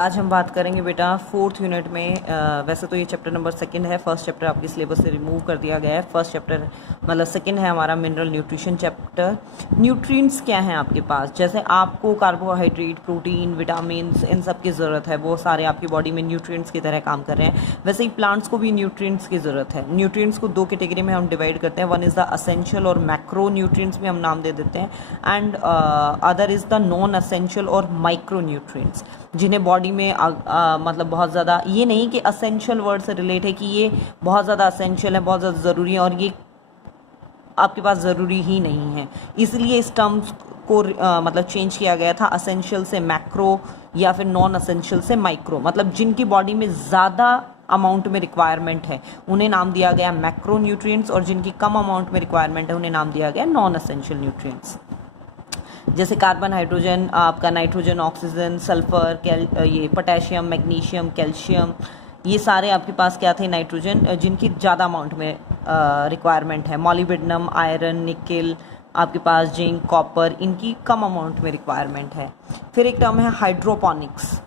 आज हम बात करेंगे बेटा फोर्थ यूनिट में। वैसे तो ये चैप्टर नंबर सेकंड है, फर्स्ट चैप्टर आपके सिलेबस से रिमूव कर दिया गया है। फर्स्ट चैप्टर मतलब सेकंड है हमारा मिनरल न्यूट्रिशन चैप्टर। न्यूट्रिएंट्स क्या हैं आपके पास, जैसे आपको कार्बोहाइड्रेट, प्रोटीन, विटामिन्स, इन सब की ज़रूरत है, वो सारे आपकी बॉडी में न्यूट्रिएंट्स की तरह काम कर रहे हैं। वैसे ही प्लांट्स को भी न्यूट्रिएंट्स की ज़रूरत है। न्यूट्रिएंट्स को दो कैटेगरी में हम डिवाइड करते हैं, वन इज़ द असेंशियल और मैक्रो न्यूट्रिएंट्स भी हम नाम दे देते हैं, and other is the non essential और माइक्रो न्यूट्रिएंट्स, जिन्हें बॉडी में मतलब बहुत ज़्यादा, ये नहीं कि असेंशियल वर्ड से रिलेट है कि ये बहुत ज़्यादा असेंशियल है, बहुत ज़्यादा ज़रूरी है, और ये आपके पास ज़रूरी ही नहीं है। इसलिए इस टर्म्स को मतलब चेंज किया गया था, असेंशियल से मैक्रो या फिर नॉन असेंशियल से माइक्रो। मतलब जिनकी बॉडी में ज़्यादा अमाउंट में रिक्वायरमेंट है उन्हें नाम दिया गया मैक्रो न्यूट्रिएंट्स, और जिनकी कम अमाउंट में रिक्वायरमेंट है उन्हें नाम दिया गया नॉन असेंशियल न्यूट्रिएंट्स। जैसे कार्बन, हाइड्रोजन, आपका नाइट्रोजन, ऑक्सीजन, सल्फर, ये पोटेशियम, मैग्नीशियम, कैल्शियम, ये सारे आपके पास क्या थे, नाइट्रोजन, जिनकी ज़्यादा अमाउंट में रिक्वायरमेंट है। मॉलिब्डेनम, आयरन, निकेल, आपके पास जिंक, कॉपर, इनकी कम अमाउंट में रिक्वायरमेंट है। फिर एक टर्म है हाइड्रोपोनिक्स।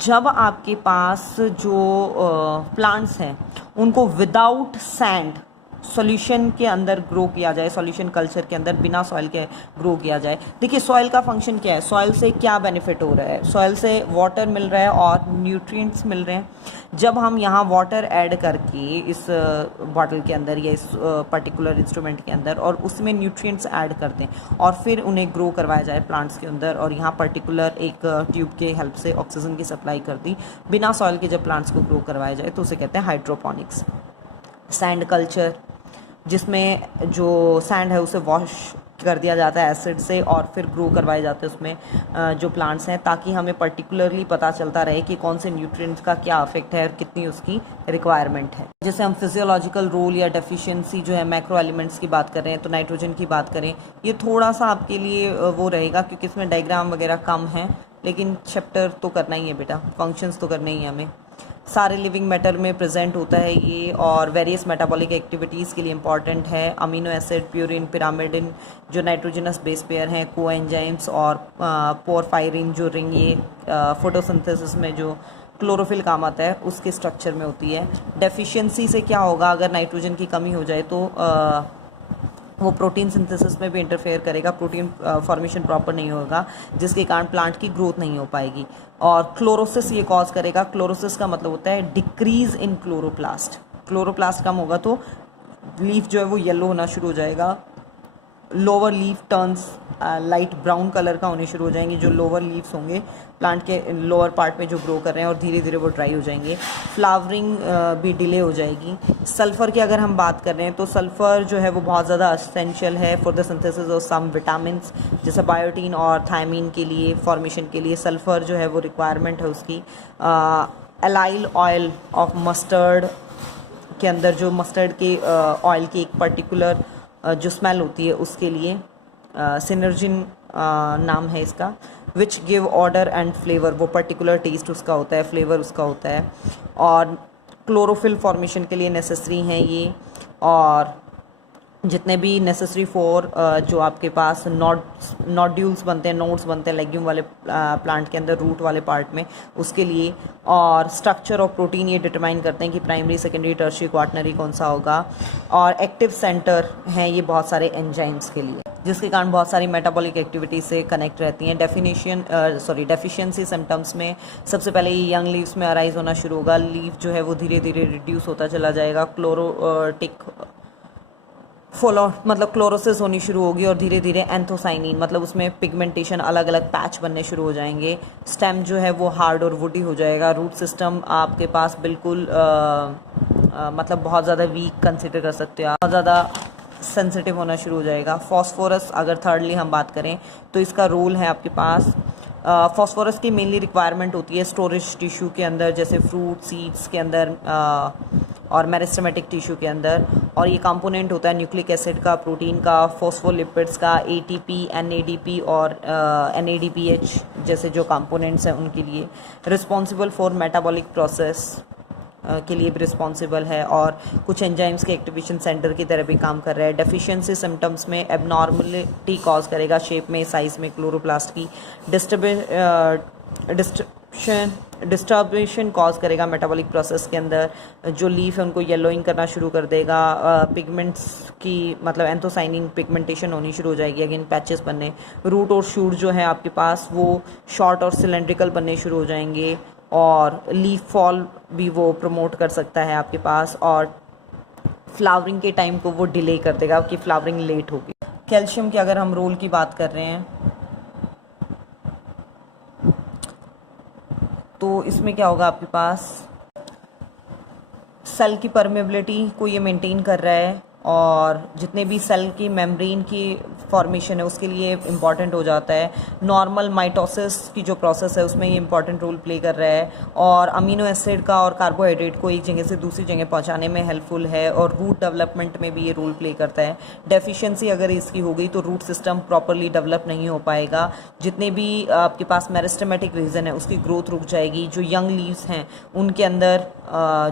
जब आपके पास जो प्लांट्स हैं उनको विदाउट सैंड सॉल्यूशन के अंदर ग्रो किया जाए, सॉल्यूशन कल्चर के अंदर बिना सॉइल के ग्रो किया जाए। देखिए सॉइल का फंक्शन क्या है, सॉइल से क्या बेनिफिट हो रहा है, सॉइल से वाटर मिल रहा है और न्यूट्रिएंट्स मिल रहे हैं। जब हम यहाँ वाटर ऐड करके इस बॉटल के अंदर या इस पर्टिकुलर इंस्ट्रूमेंट के अंदर और उसमें न्यूट्रिएंट्स ऐड करते हैं और फिर उन्हें ग्रो करवाया जाए प्लांट्स के अंदर, और यहाँ पर्टिकुलर एक ट्यूब के हेल्प से ऑक्सीजन की सप्लाई कर दी बिना सॉइल के, जब प्लांट्स को ग्रो करवाया जाए तो उसे कहते हैं हाइड्रोपोनिक्स। सैंड कल्चर, जिसमें जो सैंड है उसे वॉश कर दिया जाता है एसिड से और फिर ग्रो करवाए जाते हैं उसमें जो प्लांट्स हैं, ताकि हमें पर्टिकुलरली पता चलता रहे कि कौन से न्यूट्रिएंट्स का क्या इफेक्ट है और कितनी उसकी रिक्वायरमेंट है। जैसे हम फिजियोलॉजिकल रोल या डेफिशिएंसी जो है मैक्रो एलिमेंट्स की बात करें तो नाइट्रोजन की बात करें, ये थोड़ा सा आपके लिए वो रहेगा क्योंकि इसमें डायग्राम वगैरह कम है, लेकिन चैप्टर तो करना ही है बेटा, फंक्शंस तो करने ही है हमें। सारे लिविंग मैटर में प्रेजेंट होता है ये, और वेरियस मेटाबॉलिक एक्टिविटीज़ के लिए इंपॉर्टेंट है। अमीनो एसिड, प्यूरिन, पिरामिडिन जो नाइट्रोजनस बेस पेयर हैं, कोएंजाइम्स और पोरफायरिन जो रिंग, ये फोटोसिंथेसिस में जो क्लोरोफिल काम आता है उसके स्ट्रक्चर में होती है। डेफिशिएंसी से क्या होगा, अगर नाइट्रोजन की कमी हो जाए तो वो प्रोटीन सिंथेसिस में भी इंटरफेयर करेगा, प्रोटीन फॉर्मेशन प्रॉपर नहीं होगा, जिसके कारण प्लांट की ग्रोथ नहीं हो पाएगी। और क्लोरोसिस ये कॉज करेगा। क्लोरोसिस का मतलब होता है डिक्रीज इन क्लोरोप्लास्ट। क्लोरोप्लास्ट कम होगा तो लीफ जो है वो येलो होना शुरू हो जाएगा, lower leaf turns light brown colour का होने शुरू हो जाएंगे, जो लोअर लीव्स होंगे प्लांट के लोअर पार्ट में जो ग्रो कर रहे हैं, और धीरे धीरे वो ड्राई हो जाएंगे। फ्लावरिंग भी डिले हो जाएगी। सल्फ़र की अगर हम बात कर रहे हैं तो सल्फ़र जो है वो बहुत ज़्यादा असेंशियल है for the synthesis of some vitamins, जैसे बायोटीन और थायमीन के लिए फॉर्मेशन के लिए सल्फ़र जो है वो रिक्वायरमेंट है उसकी। एलाइल ऑयल ऑफ मस्टर्ड के अंदर जो मस्टर्ड के ऑयल की एक पर्टिकुलर जो स्मेल होती है उसके लिए सिनर्जिन नाम है इसका, which give order and flavour, वो पर्टिकुलर टेस्ट उसका होता है, फ्लेवर उसका होता है। और क्लोरोफिल फॉर्मेशन के लिए नेसेसरी हैं ये, और जितने भी नेसेसरी फॉर जो आपके पास नोड्यूल्स बनते हैं, नोड्स बनते हैं लेग्यूम वाले प्लांट के अंदर, रूट वाले पार्ट में, उसके लिए। और स्ट्रक्चर ऑफ प्रोटीन ये डिटरमाइन करते हैं कि प्राइमरी, सेकेंडरी, टर्शियरी, क्वाटरनरी कौन सा होगा। और एक्टिव सेंटर हैं ये बहुत सारे एंजाइम्स के लिए, जिसके कारण बहुत सारी मेटाबॉलिक एक्टिविटी से कनेक्ट रहती हैं। डेफिशिएंसी सिम्टम्स में सबसे पहले ये यंग लीव्स में अराइज होना शुरू होगा। लीफ जो है वो धीरे धीरे रिड्यूस होता चला जाएगा, मतलब क्लोरोसिस होनी शुरू होगी, और धीरे धीरे एंथोसाइनिन मतलब उसमें पिगमेंटेशन, अलग अलग पैच बनने शुरू हो जाएंगे। स्टेम जो है वो हार्ड और वुडी हो जाएगा। रूट सिस्टम आपके पास बिल्कुल मतलब बहुत ज़्यादा वीक कंसिडर कर सकते हो आप, बहुत ज़्यादा सेंसिटिव होना शुरू हो जाएगा। फॉस्फोरस अगर थर्डली हम बात करें तो इसका रोल है आपके पास, फॉस्फोरस की मेनली रिक्वायरमेंट होती है स्टोरेज टिश्यू के अंदर, जैसे फ्रूट, सीड्स के अंदर और मेरिस्टेमेटिक टिश्यू के अंदर। और ये कंपोनेंट होता है न्यूक्लिक एसिड का, प्रोटीन का, फॉस्फोलिपिड्स का, एटीपी, एनएडीपी और एनएडीपीएच जैसे जो कंपोनेंट्स हैं उनके लिए रिस्पॉन्सिबल फॉर मेटाबॉलिक प्रोसेस के लिए भी रिस्पॉन्सिबल है, और कुछ एंजाइम्स के एक्टिवेशन सेंटर की तरह भी काम कर रहा है। डेफिशिएंसी सिम्टम्स में एबनॉर्मलिटी कॉज करेगा, शेप में, साइज में, क्लोरोप्लास्ट की डिस्टर्बेशन कॉज करेगा मेटाबॉलिक प्रोसेस के अंदर। जो लीफ है उनको येलोइंग करना शुरू कर देगा, पिगमेंट्स की मतलब एंथोसाइनिन पिगमेंटेशन होनी शुरू हो जाएगी, अगेन पैचेस बनने। रूट और शूट जो है आपके पास वो शॉर्ट और सिलेंड्रिकल बनने शुरू हो जाएंगे, और लीफ फॉल भी वो प्रमोट कर सकता है आपके पास, और फ्लावरिंग के टाइम को वो डिले कर देगा कि फ्लावरिंग लेट होगी। कैल्शियम की अगर हम रोल की बात कर रहे हैं तो इसमें क्या होगा, आपके पास सेल की परमेबिलिटी को ये मेंटेन कर रहा है, और जितने भी सेल की मेम्ब्रेन की फॉर्मेशन है उसके लिए इम्पॉर्टेंट हो जाता है। नॉर्मल माइटोसिस की जो प्रोसेस है उसमें ये इंपॉर्टेंट रोल प्ले कर रहा है, और अमीनो एसिड का और कार्बोहाइड्रेट को एक जगह से दूसरी जगह पहुंचाने में हेल्पफुल है, और रूट डेवलपमेंट में भी ये रोल प्ले करता है। डेफिशिएंसी अगर इसकी हो गई तो रूट सिस्टम प्रॉपरली डेवलप नहीं हो पाएगा, जितने भी आपके पास मेरिस्टेमेटिक रीजन है उसकी ग्रोथ रुक जाएगी। जो यंग लीव्स हैं उनके अंदर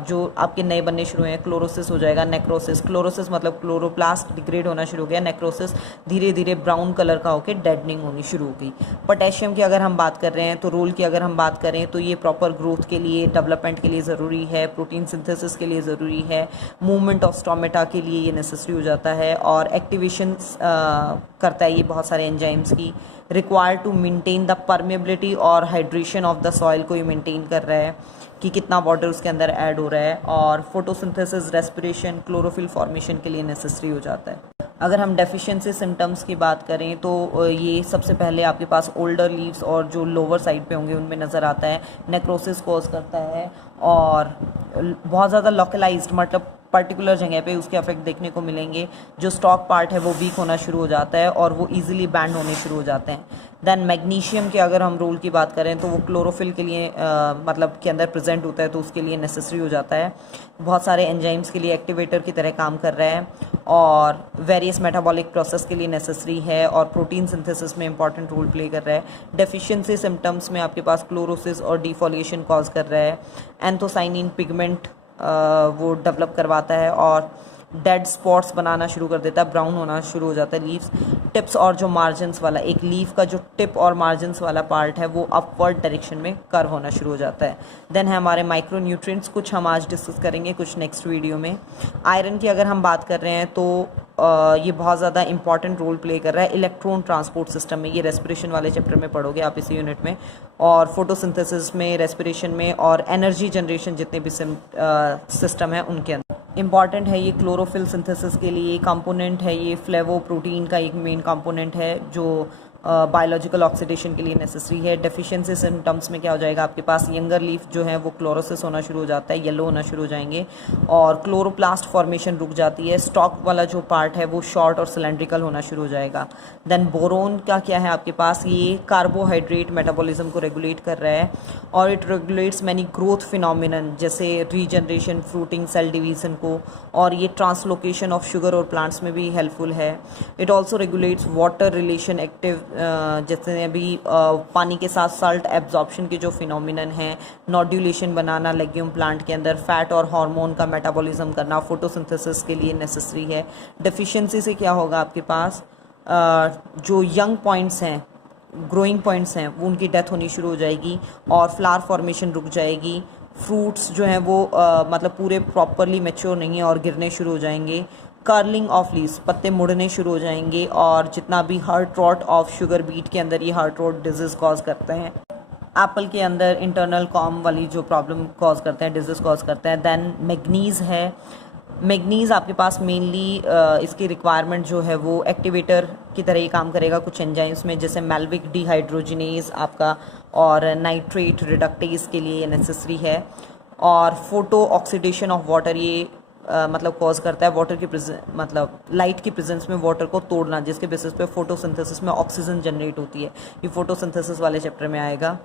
जो आपके नए बनने शुरू हैं, क्लोरोसिस हो जाएगा, नेक्रोसिस। क्लोरोसिस मतलब क्लोरोप्लास्ट डिग्रेड होना शुरू हो गया, नेक्रोसिस धीरे धीरे ब्राउन कलर का होकर डेडनिंग होनी शुरू हो गई। पोटेशियम की अगर हम बात कर रहे हैं तो रोल की अगर हम बात करें तो ये प्रॉपर ग्रोथ के लिए, डेवलपमेंट के लिए ज़रूरी है, प्रोटीन सिंथेसिस के लिए ज़रूरी है, मूवमेंट ऑफ स्टोमेटा के लिए ये नेसेसरी हो जाता है, और एक्टिवेशन करता है ये बहुत सारे एंजाइम्स की। Required to maintain the permeability और हाइड्रेशन ऑफ द सॉइल को ये मेंटेन कर रहा है कि कितना वाटर उसके अंदर ऐड हो रहा है, और फोटोसिंथेसिस, रेस्पिरेशन, क्लोरोफिल फॉर्मेशन के लिए नेसेसरी हो जाता है। अगर हम डेफिशिएंसी सिम्टम्स की बात करें तो ये सबसे पहले आपके पास ओल्डर लीव्स और जो लोअर साइड पे होंगे उनमें नज़र आता है। नेक्रोसिस कॉज करता है, और बहुत ज़्यादा लोकलाइज्ड मतलब पर्टिकुलर जगह पे उसके इफेक्ट देखने को मिलेंगे। जो स्टॉक पार्ट है वो वीक होना शुरू हो जाता है, और वो इजीली बैंड होने शुरू हो जाते हैं। देन मैग्नीशियम के अगर हम रोल की बात करें तो वो क्लोरोफिल के लिए मतलब के अंदर प्रेजेंट होता है, तो उसके लिए नेसेसरी हो जाता है। बहुत सारे एंजाइम्स के लिए एक्टिवेटर की तरह काम कर रहा है, और वेरियस मेटाबॉलिक प्रोसेस के लिए नेसेसरी है, और प्रोटीन सिंथेसिस में इंपॉर्टेंट रोल प्ले कर रहा है। डेफिशिएंसी सिम्टम्स में आपके पास क्लोरोसिस और डिफोलिएशन कॉज कर रहा है। एंथोसाइनिन पिगमेंट वो डेवलप करवाता है, और डेड स्पॉट्स बनाना शुरू कर देता है, ब्राउन होना शुरू हो जाता है लीव्स। टिप्स और जो मार्जिन्स वाला, एक लीफ का जो टिप और मार्जिन्स वाला पार्ट है वो अपवर्ड डायरेक्शन में कर्व होना शुरू हो जाता है। देन है हमारे माइक्रो न्यूट्रिएंट्स, कुछ हम आज डिस्कस करेंगे, कुछ नेक्स्ट वीडियो में। आयरन की अगर हम बात कर रहे हैं तो ये बहुत ज़्यादा इंपॉर्टेंट रोल प्ले कर रहा है इलेक्ट्रॉन ट्रांसपोर्ट सिस्टम में। ये रेस्पिरेशन वाले चैप्टर में पढ़ोगे आप इसी यूनिट में, और फोटोसिंथेसिस में, रेस्पिरेशन में, और एनर्जी जनरेशन जितने भी सिस्टम है उनके अंदर इंपॉर्टेंट है। ये क्लोरोफिल सिंथेसिस के लिए कंपोनेंट है, ये फ्लेवोप्रोटीन का एक मेन कंपोनेंट है जो बायोलॉजिकल ऑक्सीडेशन के लिए नेसेसरी है। डेफिशिएंसी सिम्टम्स में क्या हो जाएगा, आपके पास यंगर लीफ जो है वो क्लोरोसिस होना शुरू हो जाता है, येलो होना शुरू हो जाएंगे, और क्लोरोप्लास्ट फॉर्मेशन रुक जाती है। स्टॉक वाला जो पार्ट है वो शॉर्ट और सिलेंड्रिकल होना शुरू हो जाएगा। देन बोरोन का क्या है आपके पास, ये कार्बोहाइड्रेट मेटाबॉलिज्म को रेगुलेट कर रहा है, और it regulates many growth phenomenon जैसे रीजनरेशन, फ्रूटिंग, सेल डिवीजन को, और ये ट्रांसलोकेशन ऑफ शुगर और प्लांट्स में भी हेल्पफुल है। It also regulates water relation active, जैसे अभी पानी के साथ साल्ट एब्जॉर्प्शन के जो फिनोमिनन हैं, नोड्यूलेशन बनाना लेग्यूम प्लांट के अंदर, फैट और हार्मोन का मेटाबॉलिज्म करना फोटोसिंथेसिस के लिए नेसेसरी है। डेफिशिएंसी से क्या होगा आपके पास, जो यंग पॉइंट्स हैं, ग्रोइंग पॉइंट्स हैं, वो उनकी डेथ होनी शुरू हो जाएगी, और फ्लावर फॉर्मेशन रुक जाएगी। फ्रूट्स जो हैं वो मतलब पूरे प्रॉपरली मैच्योर नहीं है और गिरने शुरू हो जाएंगे। कर्लिंग ऑफ लीव्स, पत्ते मुड़ने शुरू हो जाएंगे, और जितना भी heart rot of sugar beet के अंदर ये हार्ट रॉट डिजीज़ कॉज करते हैं। एप्पल के अंदर इंटरनल कॉम वाली जो प्रॉब्लम कॉज करते हैं, डिजीज़ कॉज करते हैं। देन मैग्नीज़ है, मैग्नीज़ आपके पास मेनली इसकी रिक्वायरमेंट जो है वो एक्टिवेटर की तरह ही काम करेगा कुछ एंजाइम्स में, जैसे मेल्विक डिहाइड्रोजिनेज आपका, और नाइट्रेट रिडक्टेज के लिए नेसेसरी है। और फोटो ऑक्सीडेशन ऑफ वाटर, ये मतलब कॉज करता है वाटर की मतलब लाइट की प्रेजेंस में वाटर को तोड़ना, जिसके बेसिस पे फोटोसिंथेसिस में ऑक्सीजन जनरेट होती है। ये फोटोसिंथेसिस वाले चैप्टर में आएगा।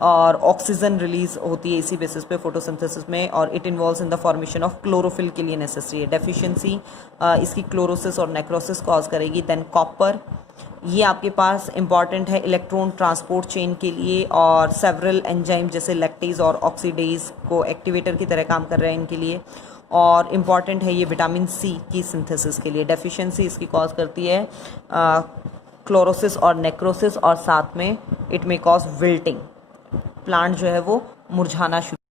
और ऑक्सीजन रिलीज होती है इसी बेसिस पे फोटोसिंथेसिस में, और it involves in the formation of chlorophyll के लिए नेसेसरी है। डेफिशिएंसी इसकी क्लोरोसिस और नेक्रोसिस कॉज करेगी। देन कॉपर, ये आपके पास इंपॉर्टेंट है इलेक्ट्रॉन ट्रांसपोर्ट चेन के लिए, और सेवरल एंजाइम जैसे लैक्टेज और ऑक्सीडेज को एक्टिवेटर की तरह काम कर रहे हैं इनके लिए। और इम्पॉर्टेंट है ये विटामिन सी की सिंथेसिस के लिए। डेफिशिएंसी इसकी कॉज करती है क्लोरोसिस और नेक्रोसिस, और साथ में it may cause wilting, plant जो है वो मुरझाना शुरू